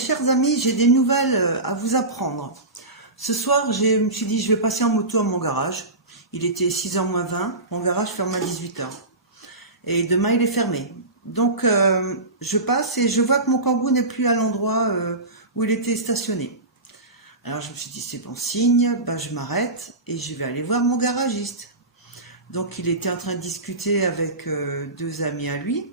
chers amis, j'ai des nouvelles à vous apprendre. Ce soir, je me suis dit, je vais passer en moto à mon garage. Il était 6h moins 20, mon garage ferme à 18h. Et demain, il est fermé. Donc, je passe et je vois que mon kangou n'est plus à l'endroit où il était stationné. Alors, je me suis dit, c'est bon signe, je m'arrête et je vais aller voir mon garagiste. Donc, il était en train de discuter avec deux amis à lui.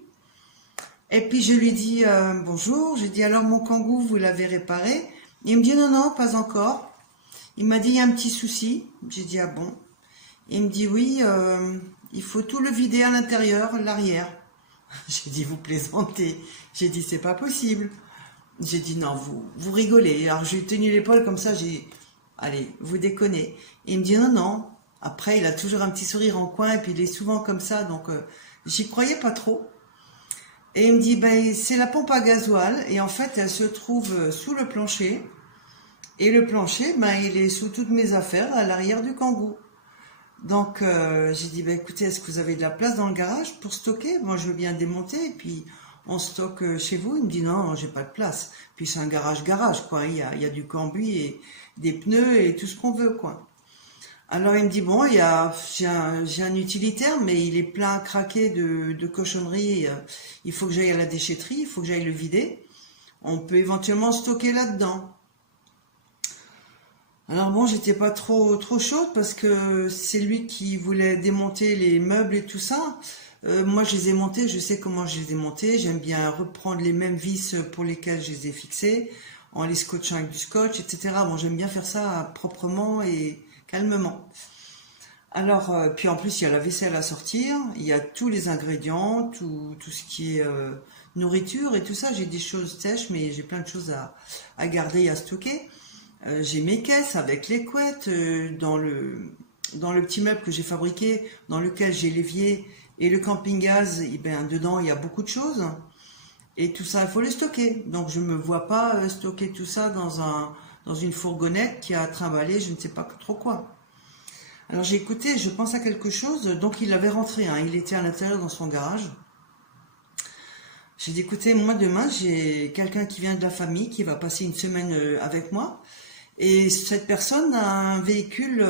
Et puis, je lui dis, bonjour. J'ai dit, alors, mon kangou, vous l'avez réparé? Il me dit, non, non, pas encore. Il m'a dit, il y a un petit souci. J'ai dit, ah bon? Il me dit, oui, il faut tout le vider à l'intérieur, l'arrière. J'ai dit, vous plaisantez. J'ai dit, c'est pas possible. J'ai dit, non, vous rigolez. Alors, j'ai tenu l'épaule comme ça, allez, vous déconnez. Et il me dit, non, non. Après, il a toujours un petit sourire en coin, et puis il est souvent comme ça, donc j'y croyais pas trop. Et il me dit, c'est la pompe à gasoil, et en fait, elle se trouve sous le plancher. Et le plancher, il est sous toutes mes affaires, à l'arrière du kangou. Donc, j'ai dit, écoutez, est-ce que vous avez de la place dans le garage pour stocker? Moi, je veux bien démonter, et puis on stocke chez vous. Il me dit, non, j'ai pas de place. Puis c'est un garage, quoi. Il y a du cambouis et des pneus et tout ce qu'on veut, quoi. Alors, il me dit, bon, j'ai un utilitaire, mais il est plein craqué de cochonneries. Il faut que j'aille à la déchetterie, il faut que j'aille le vider. On peut éventuellement stocker là-dedans. Alors bon, j'étais pas trop chaude parce que c'est lui qui voulait démonter les meubles et tout ça. Moi, je les ai montés, je sais comment je les ai montés. J'aime bien reprendre les mêmes vis pour lesquelles je les ai fixées, en les scotchant avec du scotch, etc. Bon, j'aime bien faire ça proprement et calmement. Alors, puis en plus, il y a la vaisselle à sortir, il y a tous les ingrédients, tout ce qui est nourriture et tout ça. J'ai des choses sèches, mais j'ai plein de choses à garder et à stocker. J'ai mes caisses avec les couettes dans le petit meuble que j'ai fabriqué, dans lequel j'ai l'évier et le camping-gaz. Et dedans, il y a beaucoup de choses. Et tout ça, il faut le stocker. Donc, je me vois pas stocker tout ça dans une fourgonnette qui a trimballé, je ne sais pas trop quoi. Alors, j'ai écouté, je pense à quelque chose. Donc, il l'avait rentré, il était à l'intérieur dans son garage. J'ai dit, écoutez, moi, demain, j'ai quelqu'un qui vient de la famille qui va passer une semaine avec moi. Et cette personne a un véhicule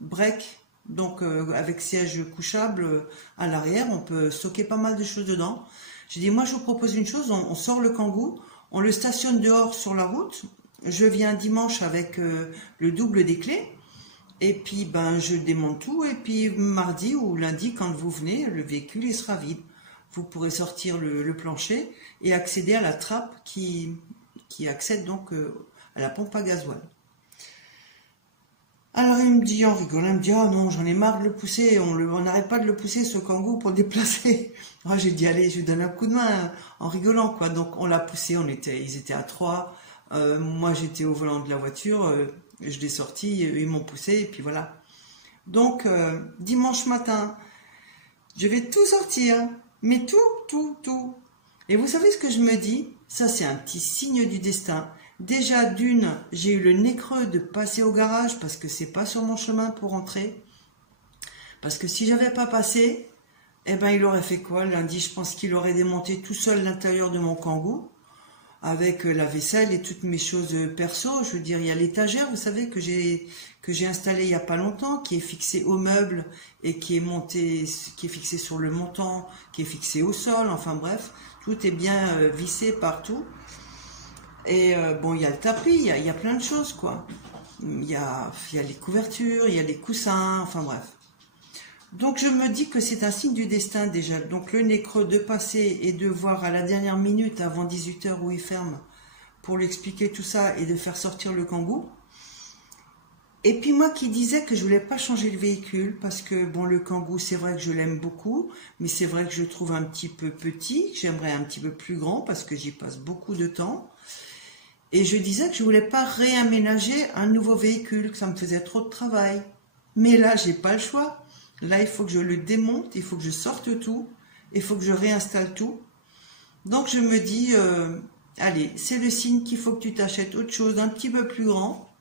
break, donc avec siège couchable à l'arrière, on peut stocker pas mal de choses dedans. J'ai dit, moi je vous propose une chose, on sort le kangou, on le stationne dehors sur la route, je viens dimanche avec le double des clés, et puis je démonte tout, et puis mardi ou lundi quand vous venez, le véhicule il sera vide. Vous pourrez sortir le plancher et accéder à la trappe qui accède donc à la pompe à gasoil. Alors il me dit en rigolant, il me dit, ah non, j'en ai marre de le pousser, on n'arrête pas de le pousser ce kangou pour le déplacer. Alors j'ai dit, allez, je lui donne un coup de main en rigolant, quoi. Donc on l'a poussé, ils étaient à 3, moi j'étais au volant de la voiture, je l'ai sorti, ils m'ont poussé, et puis voilà. Donc dimanche matin, je vais tout sortir, mais tout. Et vous savez ce que je me dis? Ça c'est un petit signe du destin. Déjà d'une, j'ai eu le nez creux de passer au garage parce que c'est pas sur mon chemin pour rentrer. Parce que si j'avais pas passé, il aurait fait quoi lundi? Je pense qu'il aurait démonté tout seul l'intérieur de mon kangou avec la vaisselle et toutes mes choses perso. Je veux dire, il y a l'étagère, vous savez, que j'ai installée il y a pas longtemps, qui est fixée au meuble et qui est fixée sur le montant, qui est fixée au sol. Enfin bref, tout est bien vissé partout. Et il y a le tapis, il y a plein de choses, quoi. Il y a les couvertures, il y a les coussins, enfin bref. Donc je me dis que c'est un signe du destin déjà. Donc le nez creux de passer et de voir à la dernière minute, avant 18h où il ferme, pour lui expliquer tout ça et de faire sortir le kangou. Et puis moi qui disais que je voulais pas changer le véhicule, parce que le kangou, c'est vrai que je l'aime beaucoup, mais c'est vrai que je le trouve un petit peu petit, j'aimerais un petit peu plus grand, parce que j'y passe beaucoup de temps. Et je disais que je voulais pas réaménager un nouveau véhicule, que ça me faisait trop de travail. Mais là, j'ai pas le choix. Là, il faut que je le démonte, il faut que je sorte tout, il faut que je réinstalle tout. Donc, je me dis, allez, c'est le signe qu'il faut que tu t'achètes autre chose d'un petit peu plus grand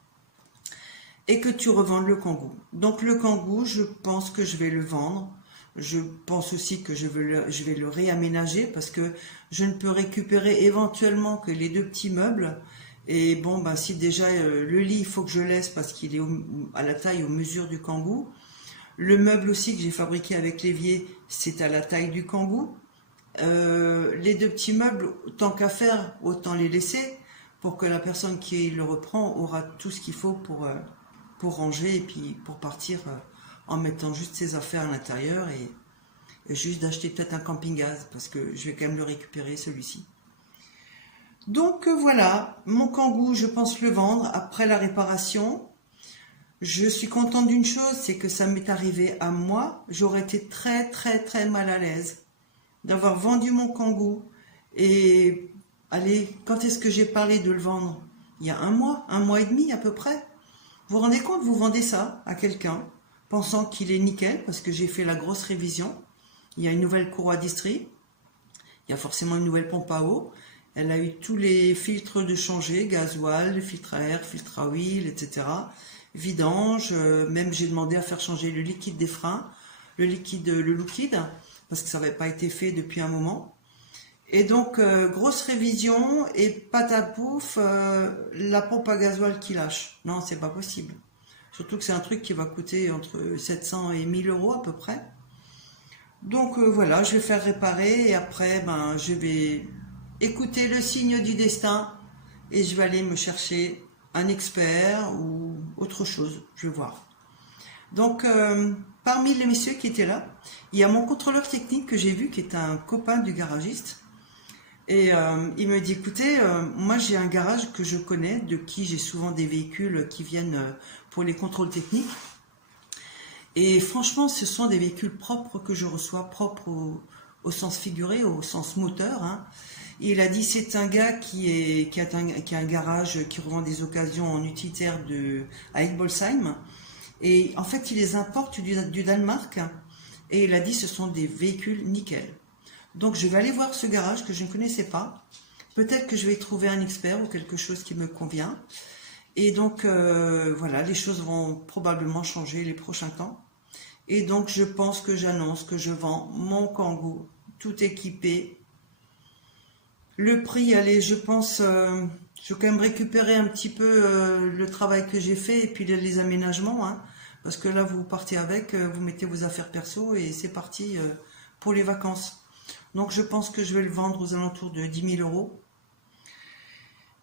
et que tu revendes le kangou. Donc, le kangou, je pense que je vais le vendre. Je pense aussi que je vais le réaménager parce que je ne peux récupérer éventuellement que les deux petits meubles. Et bon, ben, si déjà le lit, il faut que je laisse parce qu'il est à la taille, aux mesures du Kangoo. Le meuble aussi que j'ai fabriqué avec l'évier, c'est à la taille du Kangoo. Les deux petits meubles, tant qu'à faire, autant les laisser pour que la personne qui le reprend aura tout ce qu'il faut pour ranger et puis pour partir en mettant juste ses affaires à l'intérieur et juste d'acheter peut-être un camping-gaz parce que je vais quand même le récupérer celui-ci. Donc voilà, mon Kangoo, je pense le vendre après la réparation. Je suis contente d'une chose, c'est que ça m'est arrivé à moi. J'aurais été très très très mal à l'aise d'avoir vendu mon Kangoo. Et allez, quand est-ce que j'ai parlé de le vendre? Il y a un mois et demi à peu près. Vous vous rendez compte, vous vendez ça à quelqu'un, pensant qu'il est nickel, parce que j'ai fait la grosse révision. Il y a une nouvelle courroie d'Istrie, il y a forcément une nouvelle pompe à eau. Elle a eu tous les filtres de changer, gasoil, filtre à air, filtre à huile, etc. Vidange, même j'ai demandé à faire changer le liquide des freins, le liquide, parce que ça n'avait pas été fait depuis un moment. Et donc, grosse révision et patapouf, la pompe à gasoil qui lâche. Non, c'est pas possible. Surtout que c'est un truc qui va coûter entre 700 et 1000 euros à peu près. Donc voilà, je vais faire réparer et après, ben, je vais écouter le signe du destin et je vais aller me chercher un expert ou autre chose. Je vais voir. Donc, parmi les messieurs qui étaient là, il y a mon contrôleur technique que j'ai vu qui est un copain du garagiste. Et il me dit, écoutez, moi j'ai un garage que je connais, de qui j'ai souvent des véhicules qui viennent pour les contrôles techniques. Et franchement, ce sont des véhicules propres que je reçois, propres au sens figuré, au sens moteur. Hein. Et il a dit, c'est un gars qui a un garage qui revend des occasions en utilitaire à Hildbolsheim. Et en fait, il les importe du Danemark. Et il a dit, ce sont des véhicules nickel. Donc je vais aller voir ce garage que je ne connaissais pas. Peut-être que je vais y trouver un expert ou quelque chose qui me convient. Et donc voilà, les choses vont probablement changer les prochains temps. Et donc je pense que j'annonce que je vends mon Kangoo tout équipé. Le prix, allez, je pense, je vais quand même récupérer un petit peu le travail que j'ai fait et puis les aménagements. Hein, parce que là, vous partez avec, vous mettez vos affaires perso et c'est parti pour les vacances. Donc je pense que je vais le vendre aux alentours de 10 000 euros.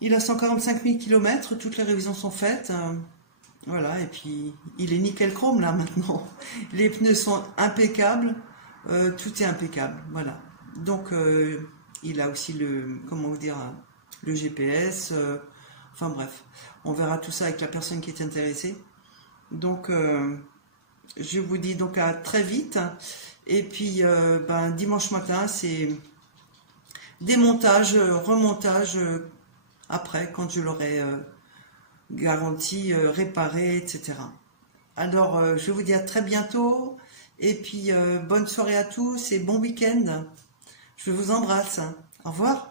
Il a 145 000 km, toutes les révisions sont faites. Voilà, et puis il est nickel chrome là maintenant. Les pneus sont impeccables, tout est impeccable. Voilà. Donc il a aussi comment vous dire, le GPS. Enfin bref, on verra tout ça avec la personne qui est intéressée. Donc je vous dis donc à très vite. Et puis, ben, dimanche matin, c'est démontage, remontage après, quand je l'aurai garanti, réparé, etc. Alors, je vous dis à très bientôt. Et puis, bonne soirée à tous et bon week-end. Je vous embrasse. Au revoir.